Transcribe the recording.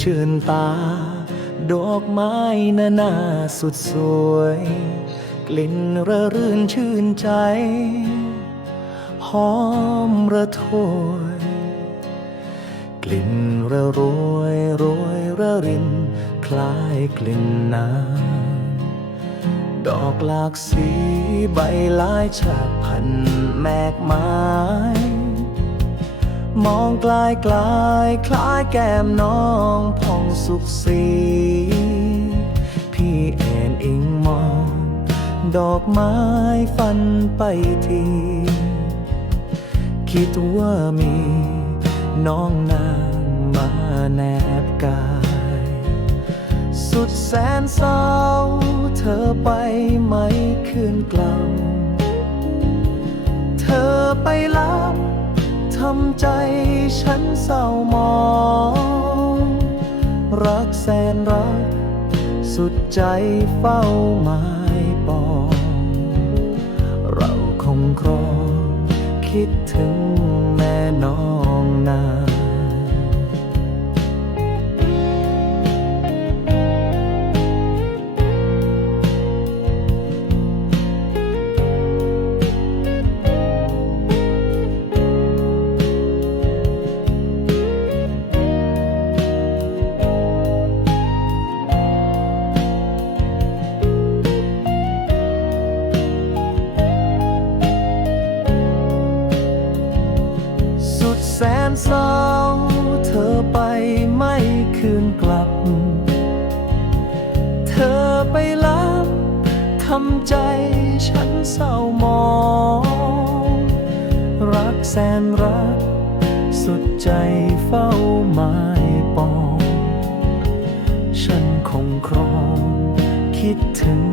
ชื่นตา ดอกไม้นานาสุดสวย กลิ่นระรื่นชื่นใจ หอมระโถยกลิ่นระโรยโรยระริน คล้ายกลิ่นน้ำดอกหลากสีใบลายฉากพันแมกไม้ มองกลายกลายคล้ายแก้มน้องผ่องสุขสีพี่แอนอิงมอง ดอกไม้ฟันไปที คิดว่ามีน้องนางมาแนบกาย สุดแสนเศร้า เธอไปไม่คืนกลับ เธอไปแล้ว ทำใจฉันเศร้ามอง รักแสนรัก สุดใจเฝ้าหมายปอง เราคงครองคิดถึง นเศร้าเธอไปไม่คืนกลับ เธอไปแล้วทำใจฉันเศร้ามอง รักแสนรัก สุดใจเฝ้าหมายปอง ฉันคงครองคิดถึง